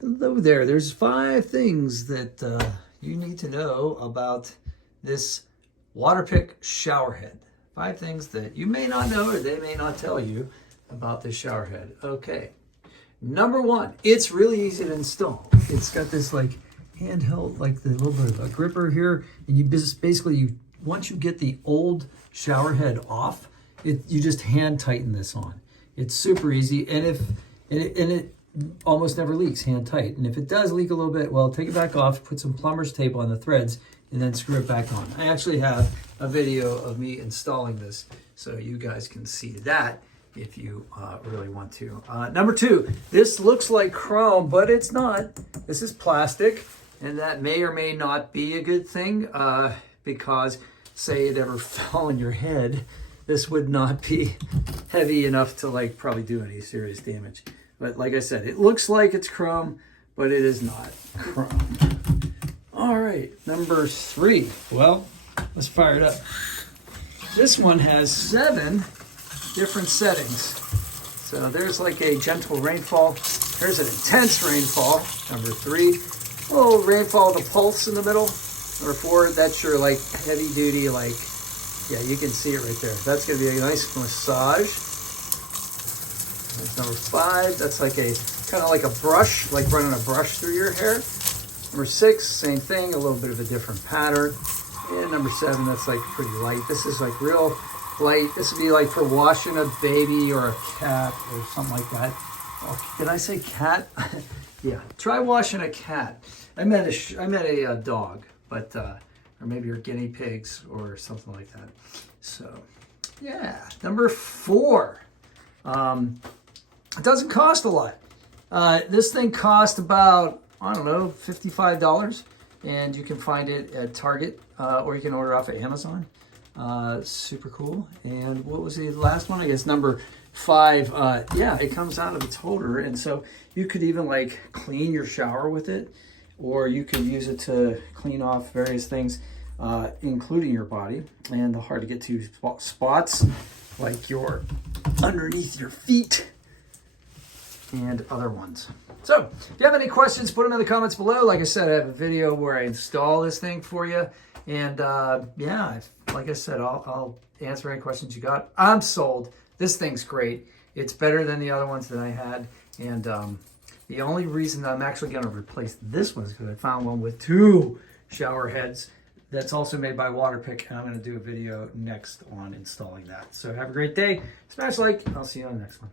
Hello there. There's 5 things that you need to know about this WaterPik shower head. 5 things that you may not know or they may not tell you about this shower head. Okay. Number 1, it's really easy to install. It's got this like handheld, like the little bit of a gripper here, and you basically once you get the old shower head off, you just hand tighten this on. It's super easy, and it almost never leaks hand tight. And if it does leak a little bit, well, take it back off, put some plumber's tape on the threads, and then screw it back on. I actually have a video of me installing this, so you guys can see that if you really want to. Number 2, this looks like chrome, but it's not. This is plastic, and that may or may not be a good thing because say it ever fell on your head, this would not be heavy enough to like probably do any serious damage. But like I said, it looks like it's chrome, but it is not chrome. All right, number 3. Well, let's fire it up. This one has 7 different settings. So there's like a gentle rainfall. There's an intense rainfall, number 3. A little rainfall with a pulse in the middle. Number 4, that's your like heavy duty, like, yeah, you can see it right there. That's gonna be a nice massage. There's number 5, that's like a kind of like a brush, like running a brush through your hair. Number 6, same thing, a little bit of a different pattern. And number 7, that's like pretty light. This is like real light. This would be like for washing a baby or a cat or something like that. Oh, did I say cat? Yeah, try washing a cat. I meant a dog, but or maybe your guinea pigs or something like that. So yeah, number 4. It doesn't cost a lot. This thing cost about, I don't know, $55, and you can find it at Target or you can order off of Amazon. Super cool. And what was the last one? I guess number 5. Yeah, it comes out of its holder, and so you could even like clean your shower with it, or you could use it to clean off various things, including your body and the hard to get to spots like your underneath your feet and other ones. So if you have any questions, put them in the comments below. Like I said, I have a video where I install this thing for you. And yeah, like I said, I'll answer any questions you got. I'm sold. This thing's great. It's better than the other ones that I had. And the only reason I'm actually going to replace this one is because I found one with 2 shower heads that's also made by WaterPik, and I'm going to do a video next on installing that. So have a great day. Smash like. I'll see you on the next one.